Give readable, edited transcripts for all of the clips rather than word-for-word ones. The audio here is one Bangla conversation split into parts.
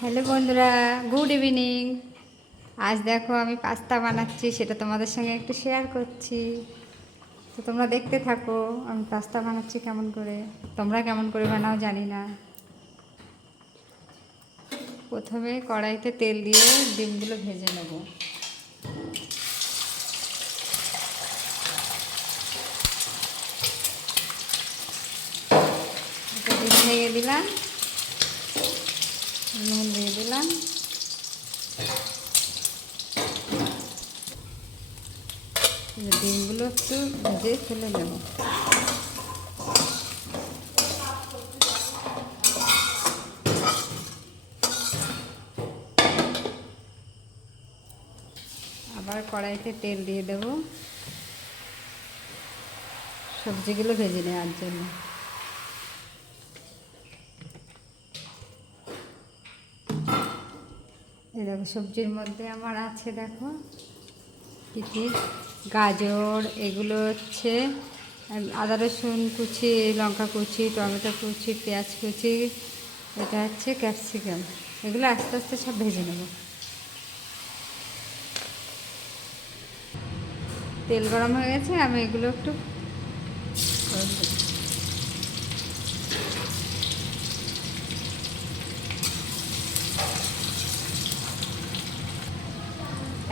হ্যালো বন্ধুরা, গুড ইভিনিং। আজ দেখো আমি পাস্তা বানাচ্ছি, সেটা তোমাদের সঙ্গে একটু শেয়ার করছি। তো তোমরা দেখতে থাকো আমি পাস্তা বানাচ্ছি কেমন করে। তোমরা কেমন করে বানাও জানি না। প্রথমে কড়াইতে তেল দিয়ে ডিমগুলো ভেজে নেব। ডিম ভেঙে দিলাম, নুন দিয়ে দিলাম, ডিমগুলো একটু ভেজে ফেলে নেব। আবার কড়াইতে তেল দিয়ে দেব সবজিগুলো ভেজে নেওয়ার জন্য। এই দেখো সবজির মধ্যে আমার আছে, দেখো কী কী, গাজর, এগুলো হচ্ছে আদা রসুন কুচি, লঙ্কা কুচি, টমেটো কুচি, পেঁয়াজ কুচি, এটা হচ্ছে ক্যাপসিকাম। এগুলো আস্তে আস্তে সব ভেজে নেব। তেল গরম হয়ে গেছে, আমি এগুলো একটু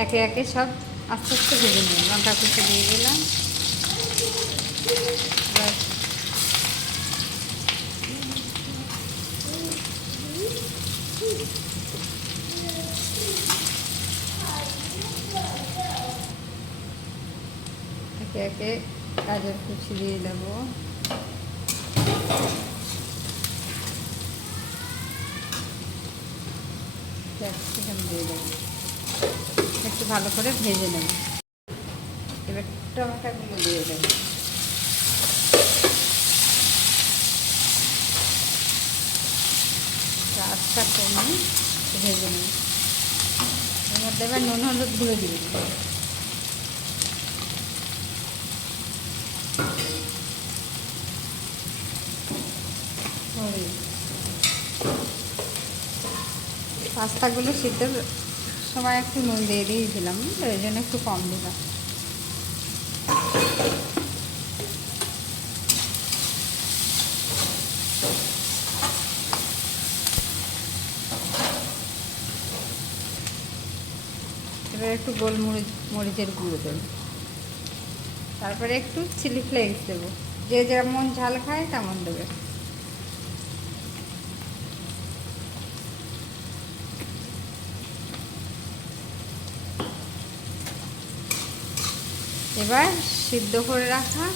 একে একে সব আস্তে আস্তে ভেজে নেব। লঙ্কা কুচি দিয়ে দিলাম, একে একে গাজর কুচি দিয়ে দেবো, ক্যাপসিকাম দিয়ে দেবো, একটু ভালো করে ভেজে নেব। এবার টমেটোগুলো দিয়ে দেবো, আস্তা কমে ভেজে নেব। এর মধ্যে এবার নুন হলুদ গুঁড়ো দিয়ে দেবো। পাস্তাগুলো সিদ্ধর সময় একটু নুন দিয়ে দিয়েছিলাম, ওই জন্য একটু কম দিলাম। এবার একটু মরিচের গুঁড়ো দেবো, তারপরে একটু চিলি ফ্লেক্স দেবো। যে যেমন ঝাল খায় তেমন দেবে। এবার সিদ্ধ করে রাখা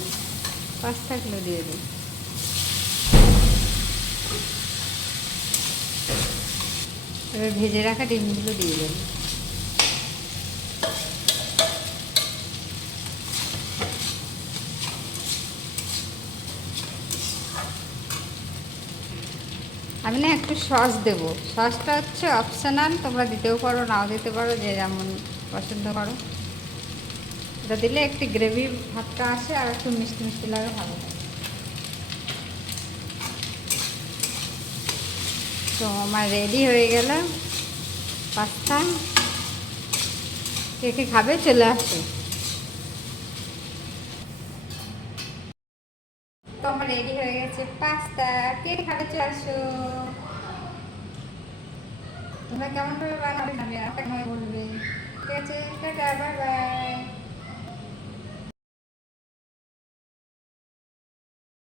পাস্তাগুলো দিয়ে দিই। এবার ভেজে রাখা ডিমগুলো দিয়ে দেব। আমি না একটু সস দেবো। সসটা হচ্ছে অপশনাল, তোমরা দিতেও পারো নাও দিতে পারো, যে যেমন পছন্দ করো। এটা দিলে একটু গ্রেভি ভাতটা আসে আর একটু মিষ্টি মিষ্টি লাগে, ভালো লাগে। তো আমার রেডি হয়ে গেল পাস্তা। কে কে খাবে চলে আসে। তো আমার রেডি হয়ে গেছে পাস্তা, কে খাবে চলে আসো। তোমরা কেমন ভাবে বানাবে আমি আর বলবে। ঠিক আছে, টাটা, বাই বাই।